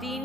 3